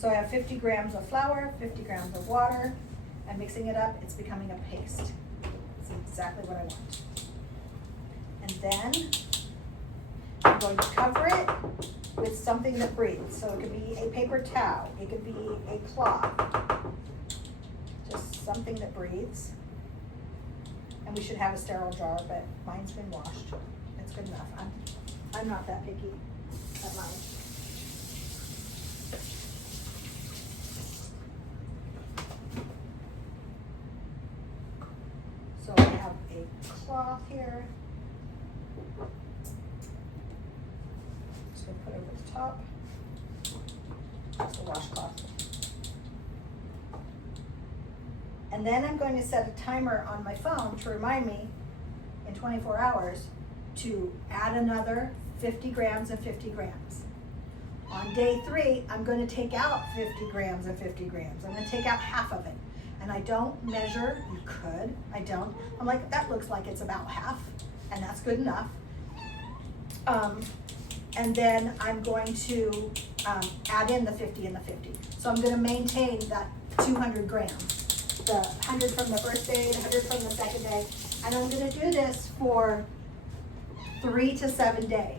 So I have 50 grams of flour, 50 grams of water. I'm mixing it up, it's becoming a paste. It's exactly what I want. And then I'm going to cover it with something that breathes. So it could be a paper towel, it could be a cloth, just something that breathes. And we should have a sterile jar, but mine's been washed. It's good enough. I'm not that picky at mine. So I have a cloth here. Just gonna put over the top. Just a washcloth. And then I'm going to set a timer on my phone to remind me in 24 hours to add another 50 grams and 50 grams. On day 3, I'm going to take out 50 grams and 50 grams. I'm going to take out half of it. And I don't measure, you could, I don't. I'm like, that looks like it's about half, and that's good enough. And then I'm going to add in the 50 and the 50. So I'm going to maintain that 200 grams. The 100 from the first day, the 100 from the second day. And I'm going to do this for 3 to 7 days.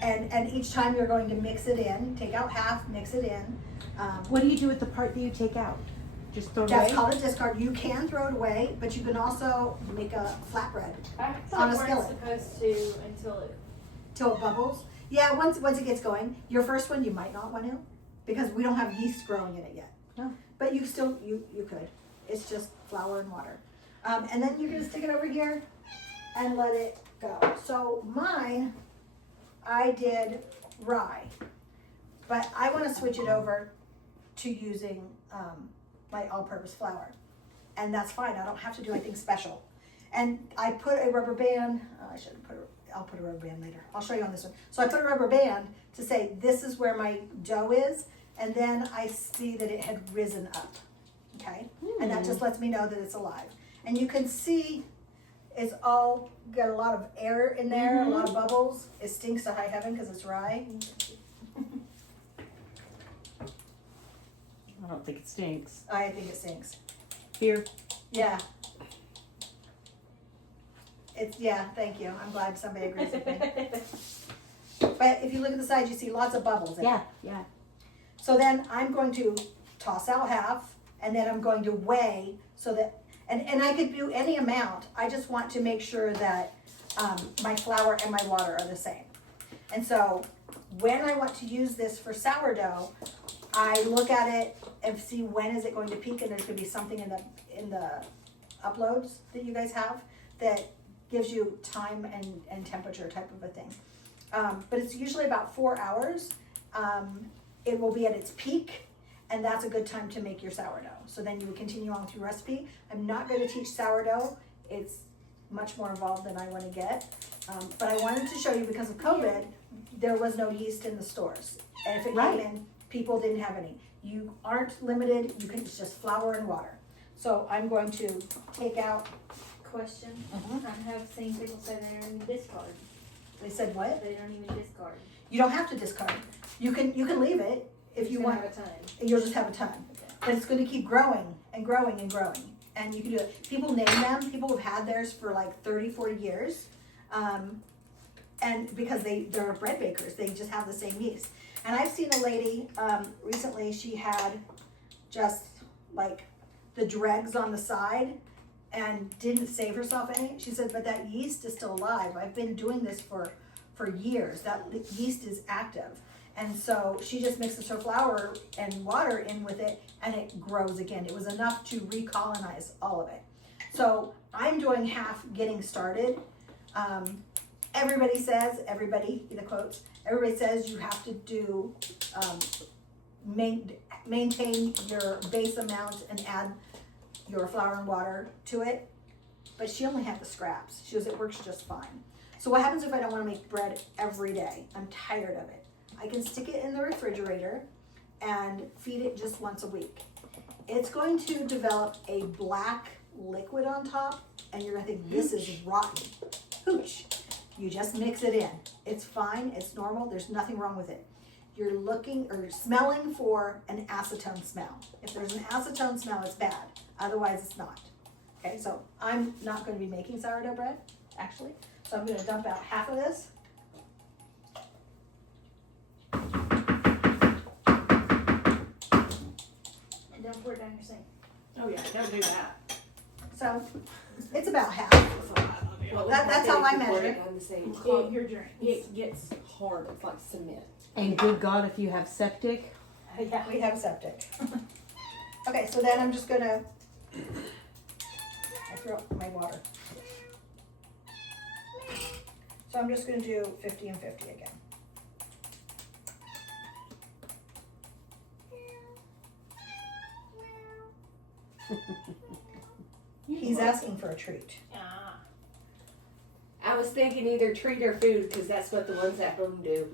And each time you're going to mix it in, take out half, mix it in. What do you do with the part that you take out? Just throw it That's away? called a discard. You can throw it away, but you can also make a flatbread I on a thought we skillet weren't supposed to until it. till it bubbles. Yeah, once it gets going. Your first one you might not want to, because we don't have yeast growing in it yet. Oh. But you still you could. It's just flour and water. And then you're gonna stick it over here and let it go. So mine, I did rye, but I want to switch it over to using my all-purpose flour, and that's fine. I don't have to do anything special. And I put a rubber band. I'll put a rubber band later. I'll show you on this one. So I put a rubber band to say this is where my dough is, and then I see that it had risen up. Okay, and that just lets me know that it's alive. And you can see it's all got a lot of air in there, a lot of bubbles. It stinks to high heaven because it's rye. I don't think it stinks. I think it stinks. Here. Yeah. Thank you. I'm glad somebody agrees with me. But if you look at the side, you see lots of bubbles in it. Yeah. So then I'm going to toss out half, and then I'm going to weigh so that, and I could do any amount. I just want to make sure that my flour and my water are the same. And so when I want to use this for sourdough, I look at it and see when is it going to peak, and there could be something in the uploads that you guys have that gives you time and temperature type of a thing. But it's usually about 4 hours. It will be at its peak, and that's a good time to make your sourdough. So then you would continue on through recipe. I'm not going to teach sourdough. It's much more involved than I want to get. But I wanted to show you, because of COVID, there was no yeast in the stores. And if it came in, people didn't have any. You aren't limited. It's just flour and water. So I'm going to take out. Question. I have seen people say they don't even discard. They said what? They don't even discard. You don't have to discard. You can leave it if you want. Have a ton. You'll just have a ton. But it's going to keep growing and growing and growing. And you can do it. People name them. People have had theirs for like 30, 40 years. And because they're bread bakers, they just have the same yeast. And I've seen a lady recently, she had just like the dregs on the side and didn't save herself any. She said, but that yeast is still alive. I've been doing this for years. That yeast is active. And so she just mixes her flour and water in with it, and it grows again. It was enough to recolonize all of it. So I'm doing half getting started. Everybody says, the quotes, everybody says you have to do, maintain your base amount and add your flour and water to it. But she only had the scraps. She goes, it works just fine. So what happens if I don't want to make bread every day? I'm tired of it. I can stick it in the refrigerator and feed it just once a week. It's going to develop a black liquid on top, and you're gonna think this is rotten. Hooch. You just mix it in. It's fine, it's normal, there's nothing wrong with it. you're looking or smelling for an acetone smell. If there's an acetone smell, it's bad. Otherwise, it's not. Okay, so I'm not going to be making sourdough bread, actually. So I'm going to dump out half of this. And don't pour it down your sink. Oh yeah, don't do that. So it's about half. That's a bad idea. Well, That's how I if you pour measure. it on the same. Clog your drains. It gets hard, it's like cement. And good God, if you have septic, Yeah, we have septic. Okay, so then I'm just gonna, I threw up my water. So I'm just gonna do 50 and 50 again. He's asking for a treat. Ah. I was thinking either treat or food, cause that's what the ones at home do.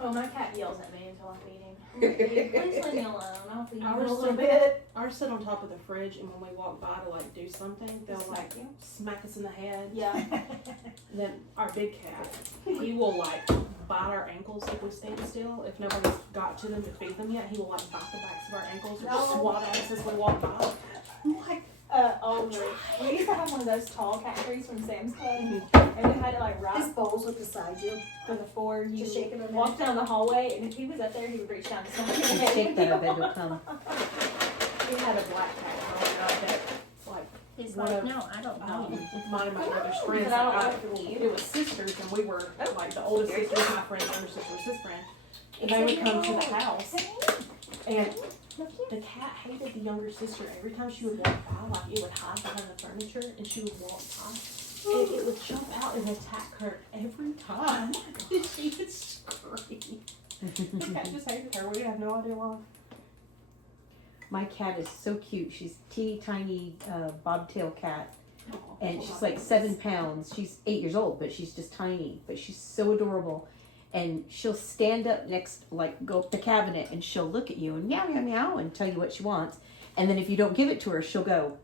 Oh, my cat yells at me until I'm feeding. Please leave me alone. I'll feed you in a Ours little sit, bit. ours sit on top of the fridge, and when we walk by to like do something, they'll like smack us in the head. Yeah. And then our big cat, he will like bite our ankles if we stand still. If nobody's got to them to feed them yet, he will like bite the backs of our ankles or No. swat at us as we walk by. I'm like, We used to have one of those tall cat trees from Sam's Club, Mhm. and we had it like His right bowls are beside you. for the floor. You Just shake it a walk down the hallway, and if he was up there, he would reach down to something. shake that up, it'll come. we had a black cat growing up that like He's one like, of no, I don't know. mine and my brother's He friends. said, I don't like, like it for you. it was sisters, and we were like the oldest sister was my friend, the younger sister was his friend. And they would come to the house, and the cat hated the younger sister. Every time she would walk by, like it would hide behind the furniture, and she would walk by, and it would jump out and attack her every time. And she would scream. The cat just hated her. We have no idea why. My cat is so cute. She's teeny tiny bobtail cat, and she's like 7 pounds. She's 8 years old, but she's just tiny. But she's so adorable, and she'll stand up next, like go up the cabinet, and she'll look at you and meow meow meow and tell you what she wants. And then if you don't give it to her, she'll go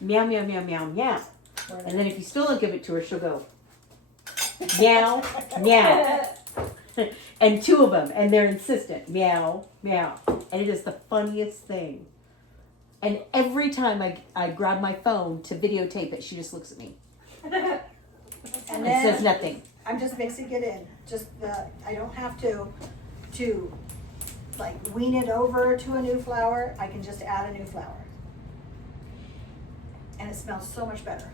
meow meow meow meow meow. And then if you still don't give it to her, she'll go meow meow. And 2 of them, and they're insistent. Meow, meow. And it is the funniest thing. And every time I grab my phone to videotape it, she just looks at me And and then says nothing. I'm just mixing it in. I don't have to like wean it over to a new flour. I can just add a new flour. And it smells so much better.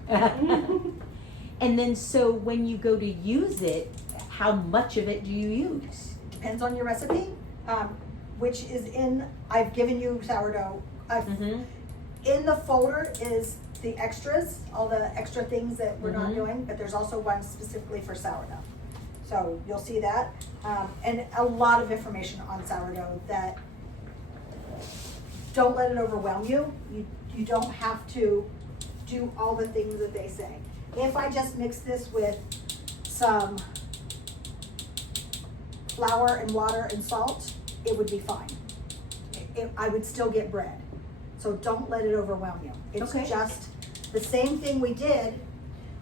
And then so when you go to use it, how much of it do you use? Depends on your recipe, which is I've given you sourdough. Mm-hmm. In the folder is the extras, all the extra things that we're not Mhm. doing, but there's also one specifically for sourdough. So you'll see that, and a lot of information on sourdough that don't let it overwhelm you. You don't have to do all the things that they say. If I just mix this with some flour and water and salt, it would be fine. I would still get bread. So don't let it overwhelm you. It's Okay. just the same thing we did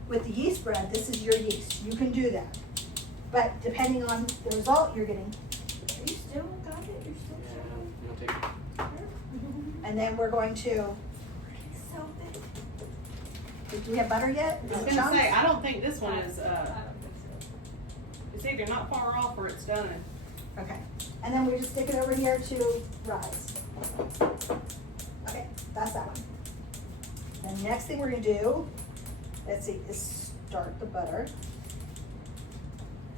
with the yeast bread. This is your yeast. You can do that. But depending on the result you're getting, Are you still got it? You're still You'll take it. and then we're going to, so big. do we have butter yet? I was Is it gonna say, chunks? I don't think this one is. I don't think so. It's either not far off or it's done. Okay. And then we just stick it over here to rise. Okay, that's that one. The next thing we're gonna do, let's see, is start the butter,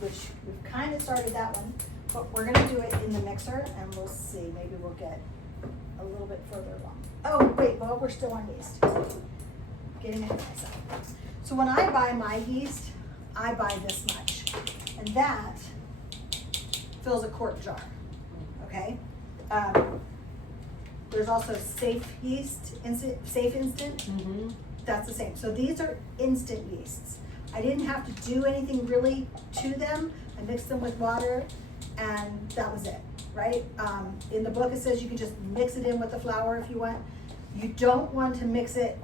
which we've kind of started that one, but we're gonna do it in the mixer and we'll see, maybe we'll get a little bit further along. Oh, wait, well, we're still on yeast. Getting ahead of myself. So when I buy my yeast, I buy this much, and that fills a quart jar, okay? There's also safe yeast, safe instant, Mm-hmm. that's the same. So these are instant yeasts. I didn't have to do anything really to them. I mixed them with water and that was it, right? In the book it says you can just mix it in with the flour if you want. You don't want to mix it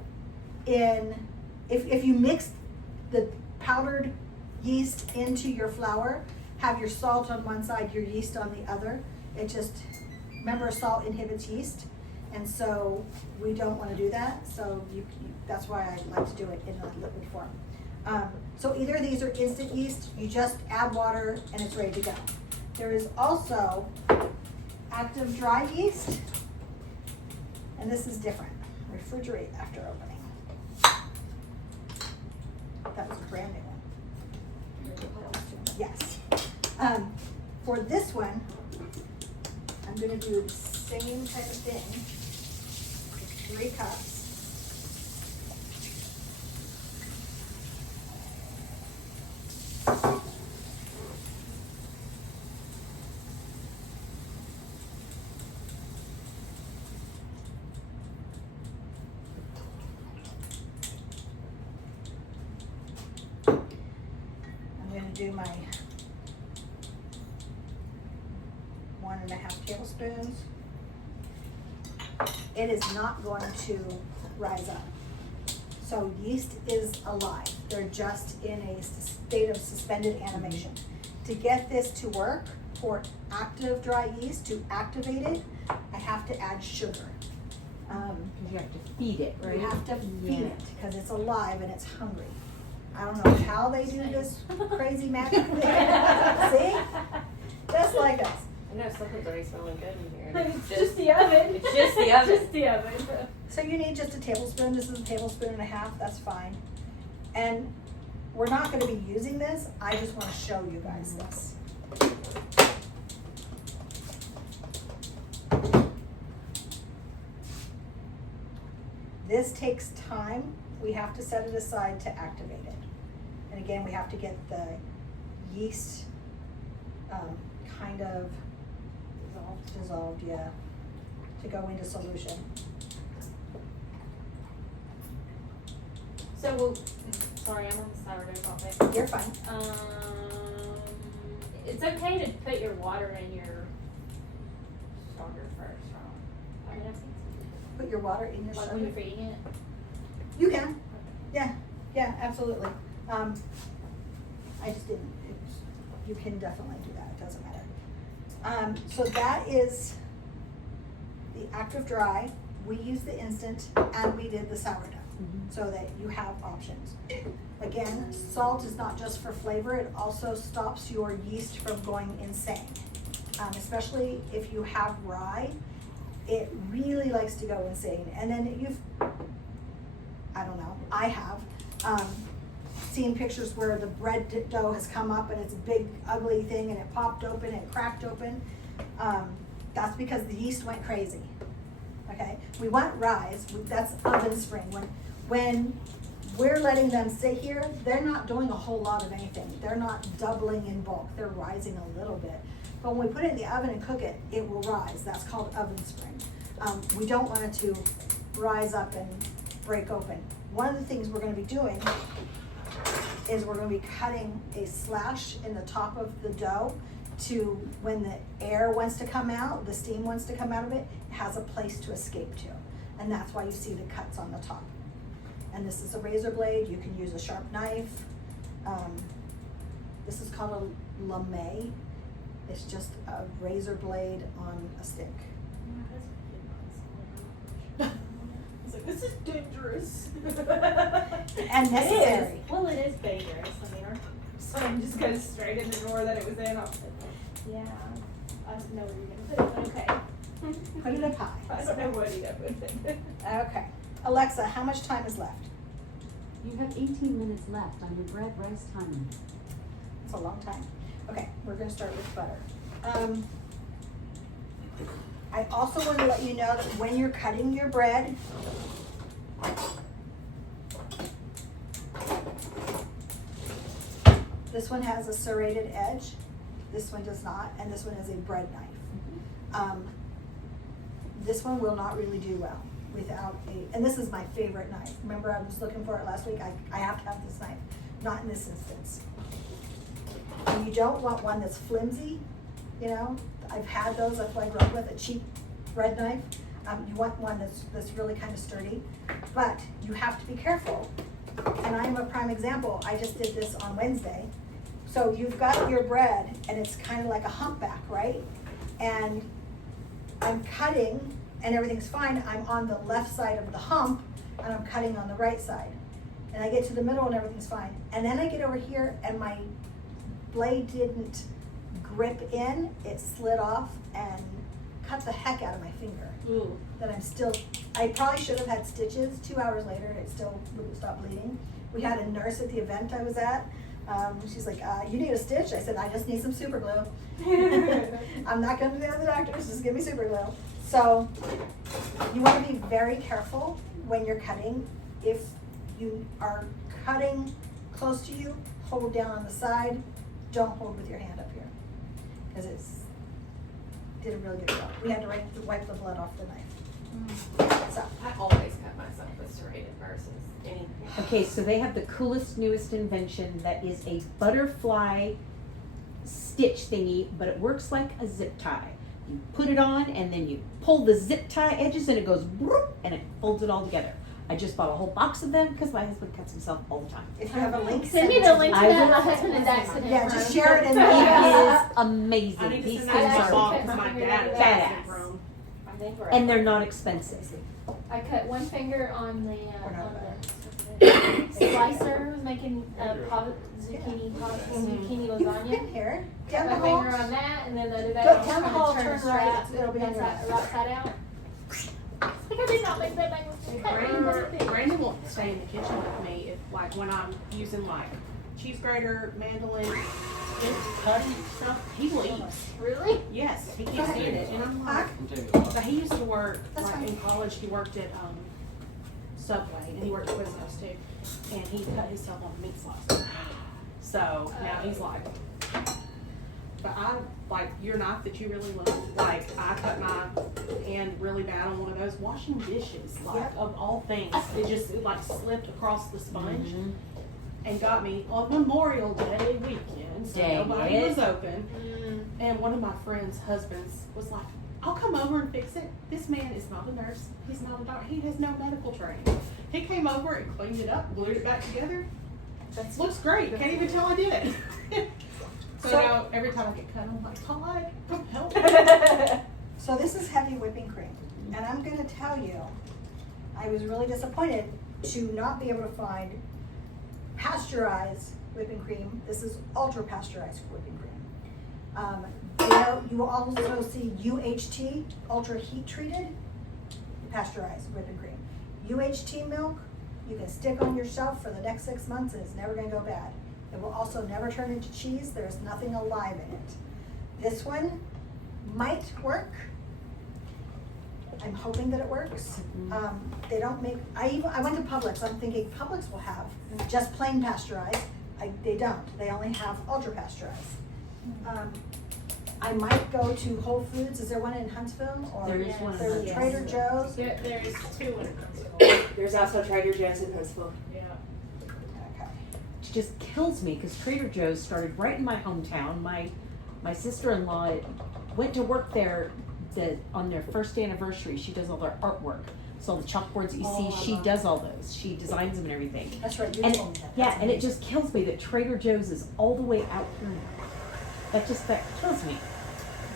in, if you mix the powdered yeast into your flour, have your salt on one side, your yeast on the other. It just, remember salt inhibits yeast, and so we don't wanna do that, so that's why I like to do it in a liquid form. So either of these are instant yeast, you just add water and it's ready to go. There is also active dry yeast, and this is different. Refrigerate after opening. That was a brand new one. Yes. For this one, I'm gonna do the same type of thing. 3 cups. I'm gonna do my 1.5 tablespoons. It is not going to rise up. So yeast is alive. They're just in a state of suspended animation. To get this to work, for active dry yeast to activate it, I have to add sugar. Because you have to feed it, right? You have to feed Yeah. it because it's alive and it's hungry. I don't know how they do this crazy magic thing. See? Just like us. I know something's already smelling good in here. It's just the oven. It's just the oven. Just the oven. So you need just a tablespoon. This is a tablespoon and a half. That's fine. And we're not going to be using this. I just want to show you guys this. This takes time. We have to set it aside to activate it. And again, we have to get the yeast kind of dissolved, yeah, to go into solution. So we'll, sorry, I'm on the sourdough topic. You're fine. It's okay to put your water in your starter first, right? I mean, I've seen Put your water in your some, like when you're starter. feeding it. You can. Yeah, absolutely. I just didn't. You can definitely do that. It doesn't matter. So that is the active dry. We use the instant, and we did the sourdough, so that you have options. Again, salt is not just for flavor. It also stops your yeast from going insane. Especially if you have rye, it really likes to go insane. And then I don't know, I have seen pictures where the bread dough has come up and it's a big ugly thing and it popped open, it cracked open. That's because the yeast went crazy. Okay, we want rise, that's oven spring. When we're letting them sit here, they're not doing a whole lot of anything. They're not doubling in bulk, they're rising a little bit. But when we put it in the oven and cook it, it will rise. That's called oven spring. We don't want it to rise up and break open. One of the things we're gonna be doing is we're gonna be cutting a slash in the top of the dough to, when the air wants to come out, the steam wants to come out of it, it has a place to escape to. And that's why you see the cuts on the top. And this is a razor blade. You can use a sharp knife. This is called a lame. It's just a razor blade on a stick. I was like, this is dangerous. And necessary. It is. Well, it is dangerous. I mean, our son just goes straight in the drawer that it was in. I was like, yeah, I don't know where you're gonna put it, but okay. Put it up high. I don't know what he'd have put it. Okay. Alexa, how much time is left? You have 18 minutes left on your bread rice timer. It's a long time. Okay, we're gonna start with butter. I also want to let you know that when you're cutting your bread, this one has a serrated edge, this one does not, and this one is a bread knife. This one will not really do well without and this is my favorite knife. Remember, I was looking for it last week. I have to have this knife, not in this instance. And you don't want one that's flimsy, you know. I've had those, that's what I grew up with, a cheap bread knife. You want one that's really kind of sturdy, but you have to be careful. And I'm a prime example. I just did this on Wednesday. So you've got your bread and it's kind of like a humpback, right? And I'm cutting and everything's fine. I'm on the left side of the hump and I'm cutting on the right side. And I get to the middle and everything's fine. And then I get over here and my blade didn't grip in, it slid off and cut the heck out of my finger. Ooh. That I'm still, I probably should have had stitches 2 hours later and it still wouldn't stop bleeding. We had a nurse at the event I was at. She's like, you need a stitch? I said, I just need some super glue. I'm not going to the other doctors, just give me super glue. So you want to be very careful when you're cutting. If you are cutting close to you, hold down on the side. Don't hold with your hand up here because it's did a really good job. We had to wipe the blood off the knife. So I always cut myself with serrated versus anything. Okay, so they have the coolest, newest invention that is a butterfly stitch thingy, but it works like a zip tie. You put it on and then you pull the zip tie edges and it goes whoop, and it folds it all together. I just bought a whole box of them because my husband cuts himself all the time. if you have a link, Send me it the to link to I that. will- My husband is accident. Yeah, just share it in the It email. is amazing. I need to These send things that to my are, mom because my dad is Badass. from. I think we're. and they're not expensive. I cut one finger on the We're not slicer, was making zucchini lasagna. Here, Cut down the my finger hall. on that, and then the other day Go I was down the trying hall, to turn turn the strap right, it'll be on your right side out. Like I did not think that thing was cut. Brandon won't stay in the kitchen with me if, like, when I'm using like cheese grater, mandolin, and cutting stuff. He leaves. Really? Yes, he can't stand it, and I'm like. Huh? So he used to work, That's like fine. in college, he worked at Subway, and he worked at Quiznos too, and he cut himself on a meat slicer. So now he's like, but I, like, your knife that you really love, like, I cut my hand really bad on one of those washing dishes, like, Yep. of all things. It like slipped across the sponge Mhm. and got me on Memorial Day weekend, so Dang nobody it. was open. And one of my friend's husbands was like, I'll come over and fix it. This man is not a nurse. He's not a doctor. He has no medical training. He came over and cleaned it up, glued it back together. Looks great. Can't even tell I did it. so now every time I get cut, I'm like, Todd, come help me. So this is heavy whipping cream, and I'm gonna tell you, I was really disappointed to not be able to find pasteurized whipping cream. This is ultra pasteurized whipping cream. There you will also see UHT, ultra heat treated pasteurized whipping cream. UHT milk, you can stick on your shelf for the next 6 months and it's never gonna go bad. It will also never turn into cheese. There's nothing alive in it. This one might work. I'm hoping that it works. They don't make, I went to Publix, I'm thinking Publix will have just plain pasteurized. They don't, they only have ultra pasteurized. I might go to Whole Foods, is there one in Huntsville? Or There is one in there's Huntsville. Trader Joe's? There is two in Huntsville. There's also Trader Joe's in Huntsville. Yeah. Okay. It just kills me because Trader Joe's started right in my hometown. My sister-in-law went to work there on their first anniversary. She does all their artwork. So all the chalkboards that you see, she does all those. She designs them and everything. That's right, you And told me that. yeah, That's and it amazing. just kills me that Trader Joe's is all the way out here now. That kills me.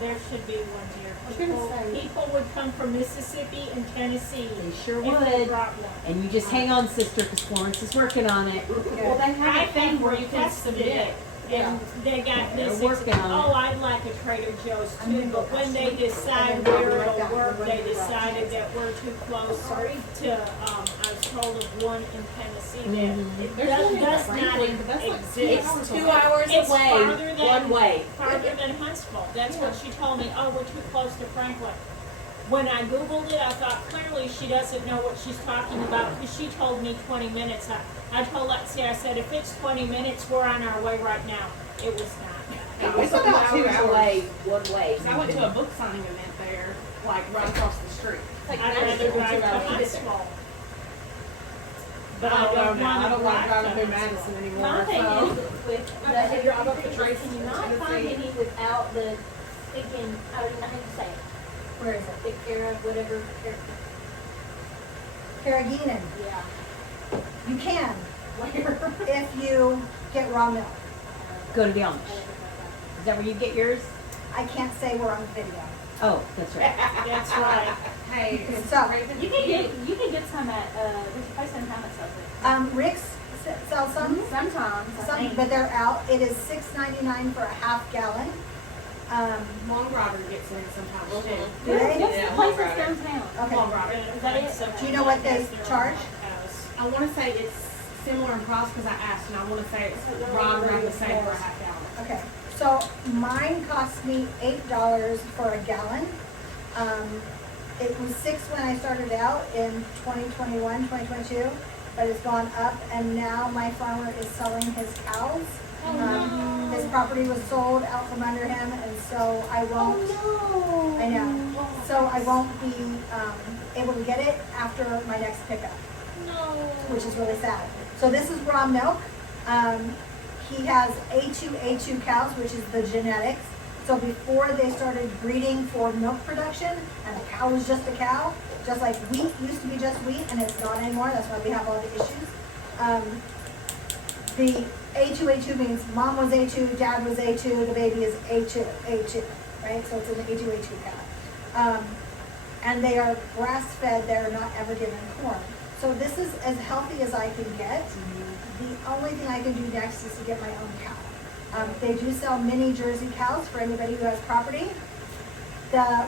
There should be one here. was gonna say- People would come from Mississippi and Tennessee. They sure if they would. brought one. And you just hang on, sister, because Florence is working on it. Well, they have I a thing think where we you can tested submit, it. and they got They're this, working on it. oh, I'd like a Trader Joe's I'm gonna too, go but when they past decide and then where I'll be right it'll back. work, We're they gonna do that. decided that we're too close to, I was told of one in Tennessee that it There's one in does Franklin, not but that's like exist. It's 2 hours It's away, farther than- one way. Farther than Huntsville. That's what she told me. Oh, we're too close to Franklin. When I Googled it, I thought clearly she doesn't know what she's talking about because she told me 20 minutes. I told Lexi, I said, if it's 20 minutes, we're on our way right now. It was not. No, it's about 2 hours. away, one way. I went to a book signing event there, like right across the street. I'd rather drive to Huntsville. But I don't want to I don't like drive driving to through Huntsville. Madison anymore. My thing so. is with I had to drive up the the trace can you to not find Tennessee. any without the freaking, I don't know how you say it, Where is it? the Cara, whatever, Carrageenan. yeah. You can, if you get raw milk. go to the Amish. Is that where you get yours? I can't say we're on the video. Oh, that's right. That's right. Hey, So, You can get some at there's a place in town that sells it. Rick's sells some, Sometimes. I some, think. but they're out. It is $6.99 for a half gallon. Long Robber gets in sometimes too. Do they? What's Yeah, the place Long that's Robber. downtown? Okay. Long Robber. Is that it? Do you know what they charge? I want to say it's similar in cost because I asked, and I want to say it's around the same for a half gallon. Okay, so mine cost me $8 for a gallon. It was $6 when I started out in 2021, 2022, but it's gone up, and now my farmer is selling his cows. His property was sold out from under him, and so I won't. I know. So I won't be able to get it after my next pickup, which is really sad. So this is raw milk. He has A2 cows, which is the genetics. So before they started breeding for milk production, and the cow was just a cow, just like wheat used to be just wheat, and it's not anymore. That's why we have all the issues. The A2 means mom was A2, dad was A2, the baby is A2, right? So it's an A2 cow. And they are grass-fed, they're not ever given corn. So this is as healthy as I can get. The only thing I can do next is to get my own cow. They do sell mini Jersey cows for anybody who has property.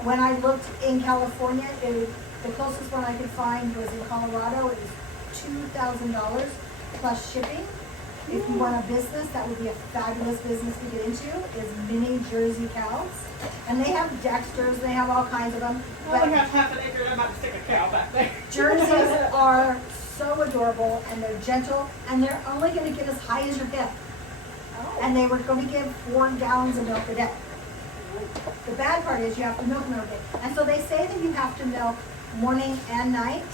When I looked in California, the closest one I could find was in Colorado. It was $2,000 plus shipping. If you want a business, that would be a fabulous business to get into, is mini Jersey cows. And they have Dexters, they have all kinds of them. I only But have half an acre and I'm about to stick a cow back there. Jerseys are so adorable, and they're gentle, and they're only gonna get as high as your hip. And they were gonna give 4 gallons of milk a day. The bad part is you have to milk them every day. And so they say that you have to milk morning and night.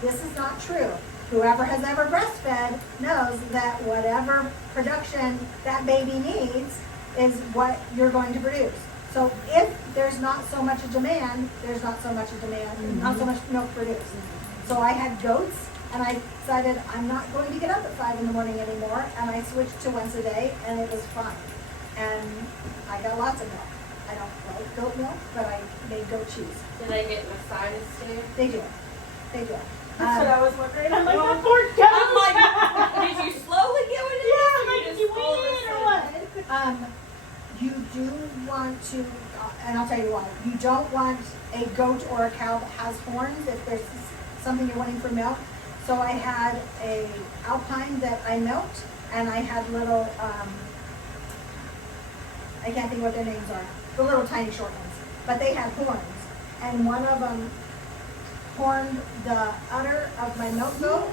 This is not true. Whoever has ever breastfed knows that whatever production that baby needs is what you're going to produce. So if there's not so much a demand, there's not so much a demand, not so much milk produced. So I had goats, and I decided I'm not going to get up at 5 in the morning anymore, and I switched to once a day, and it was fine. And I got lots of milk. I don't like goat milk, but I made goat cheese. Do they get mastitis too? They do. They do. That's what I was wondering. I'm like, Well, that poor cow. I'm like, did you slowly go in? Yeah, Or like, just did you all of a wean in or sudden? what? You do want to, and I'll tell you why. You don't want a goat or a cow that has horns if there's something you're wanting for milk. So I had a Alpine that I milked, and I had little, I can't think what their names are, the little tiny short ones, but they had horns. And one of them horned the udder of my milk goat,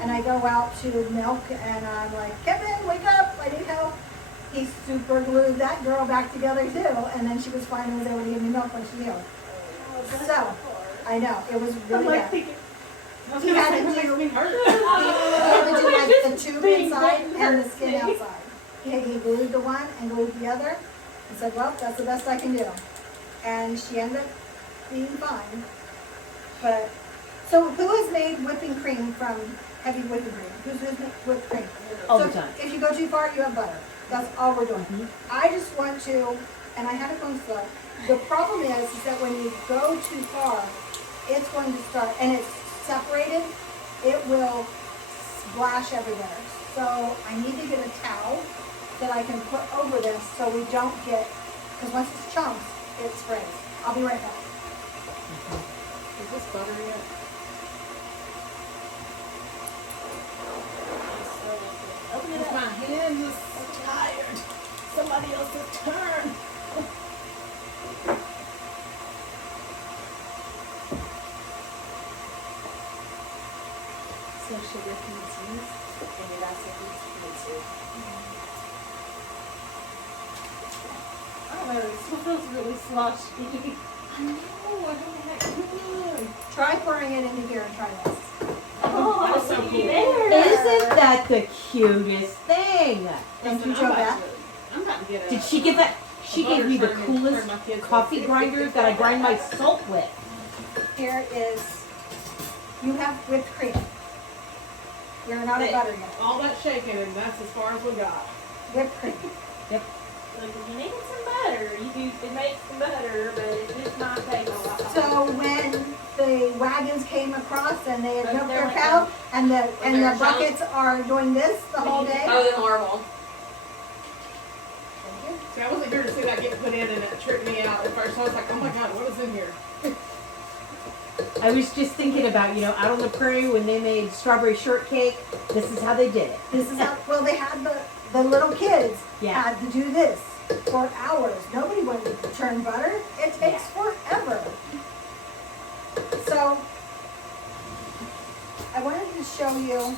and I go out to milk, and I'm like, Kevin, wake up, I need help. He super glued that girl back together too, and then she was fine and was able to give me milk when she healed. So, I know, it was I'm really like bad. thinking, I was He gonna had say, to it makes do- me hurt. He had to do like the tube being inside bitten and the hurts skin me. outside. He glued the one and glued the other, and said, well, that's the best I can do. And she ended up being fine. But, so who has made whipping cream from heavy whipping cream? Who's made whipped cream? All So the time. if you go too far, you have butter. That's all we're doing. Mhm. I just want to, and I had a phone slow. The problem is that when you go too far, it's going to start, and it's separated, it will splash everywhere. So I need to get a towel that I can put over this so we don't get, because once it's chunks, it sprays. I'll be right back. Is this butter yet? Open it My up. hands is tired. Somebody else's turn. So sugar peas used, and it also needs to. I don't know, it still feels really sloshy. I know, I don't have to. Try pouring it into here and try this. Oh, That was so cool. Isn't that the cutest thing? Thank you, Listen, I'm about Jovette. to- I'm about to get a. Did she get that? She butter gave me the churn and coolest turn my kids coffee up. grinder that I grind my salt with. Here is, you have whipped cream. You're not a butter yet. All that shaking and that's as far as we got. Whipped cream. Yep. Like if you needed some butter, you could make some butter, but it just might take a while. So when the wagons came across and they had Right milked there their like cow and the they're buckets are doing this the whole day. Oh, then horrible. See, I wasn't here to see that get put in, and it tripped me out at first. I was like, oh my god, what was in here? I was just thinking about, you know, out on the prairie when they made strawberry shortcake, this is how they did it. This is how, well, they had the little kids Yeah. had to do this for hours. Nobody wanted to churn butter. It takes forever. So, I wanted to show you.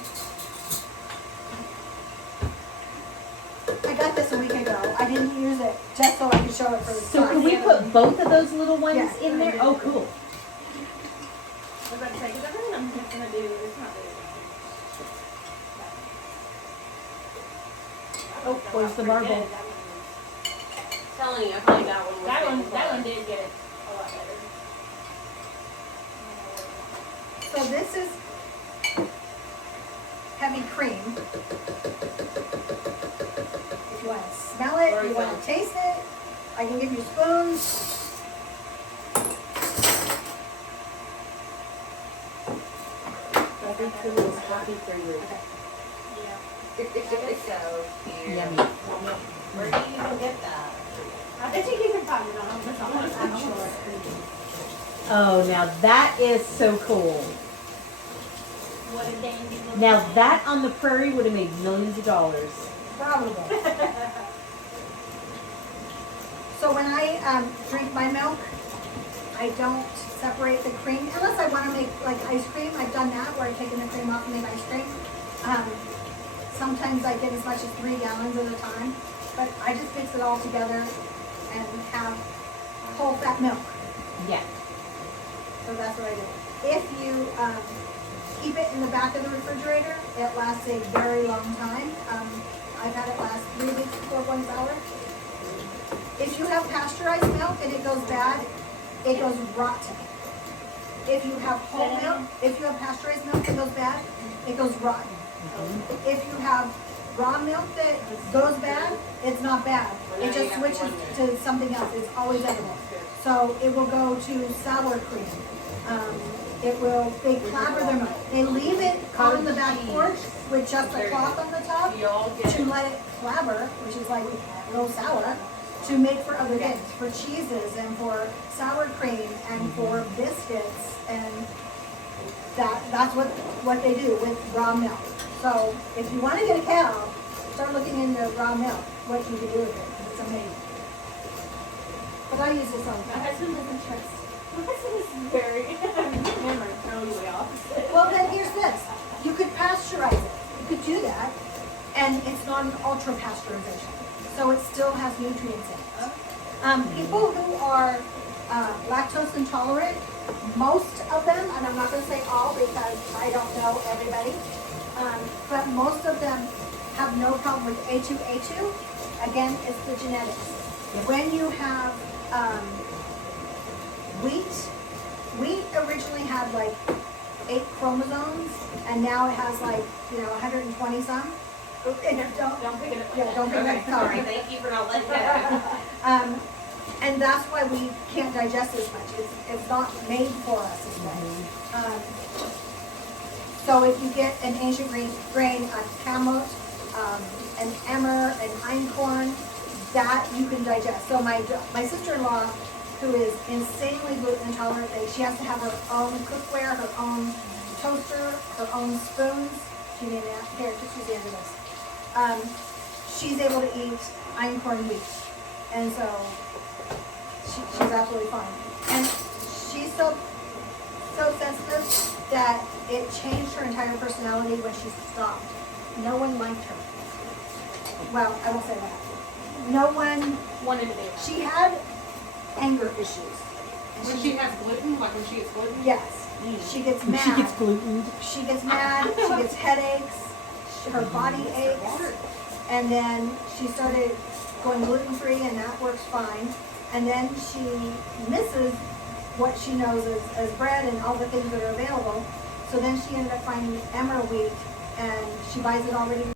I got this a week ago. I didn't use it just so I could show it for the So class. can we put both of those little ones Yes. in there? Oh, cool. I was about to say, because everything I'm just gonna do is not do. Oh, where's the marble? Telling you, I find that one was That one, getting that one fun. did get a lot better. So this is heavy cream. If you want to smell it, you want to taste it, I can give you spoons. Coffee for you, coffee for you. So cute. Yummy. Where do you even get that? I bet you can find it on Amazon. I'm sure. Oh, now that is so cool. What a dandy little Now thing. that on the prairie would have made millions of dollars. Probably. So when I drink my milk, I don't separate the cream unless I want to make like ice cream. I've done that where I've taken the cream off and made ice cream. Sometimes I get as much as 3 gallons at a time, but I just mix it all together and have whole fat milk. Yeah. So that's what I do. If you keep it in the back of the refrigerator, it lasts a very long time. I've had it last 3 weeks before it goes sour. If you have pasteurized milk and it goes bad, it goes rotten. If you have whole milk, if you have pasteurized milk and goes bad, it goes rotten. If you have raw milk that goes bad, it's not bad. It just switches to something else. It's always edible. So it will go to sour cream. They clabber their milk. They leave it on the back porch with just a cloth on the top to let it clabber, which is like go sour, to make for other things, for cheeses and for sour cream and for biscuits, and that's what they do with raw milk. So if you want to get a cow, start looking into raw milk, what you can do with it. It's amazing. But I use this all the My time. husband doesn't trust. My husband is very, remember, totally opposite. Well, then here's this. You could pasteurize it. You could do that, and it's not an ultra pasteurization, so it still has nutrients in it. People who are lactose intolerant, most of them, and I'm not going to say all because I don't know everybody, but most of them have no problem with A2A2. Again, it's the genetics. When you have wheat originally had like 8 chromosomes, and now it has like 120 some. Don't Don't pick it up. yeah, don't be like Sorry, sorry. thank you for not letting go. And that's why we can't digest as much. It's not made for us this way. So if you get an ancient grain, a kamut, an emmer, an einkorn, that you can digest. So my sister-in-law, who is insanely gluten intolerant, she has to have her own cookware, her own toaster, her own spoons. She didn't here, just use the end of this. She's able to eat einkorn wheat, and so she's absolutely fine. And she's so sensitive that it changed her entire personality when she stopped. No one liked her. Well, I won't say that. No one. Wanted to do it. She had anger issues. And When she has gluten, like when she gets gluten? yes, she gets When mad. she gets gluten. She gets mad. She gets headaches. Her body aches. And then she started going gluten-free, and that works fine. And then she misses what she knows as bread and all the things that are available. So then she ended up finding emmer wheat, and she buys it already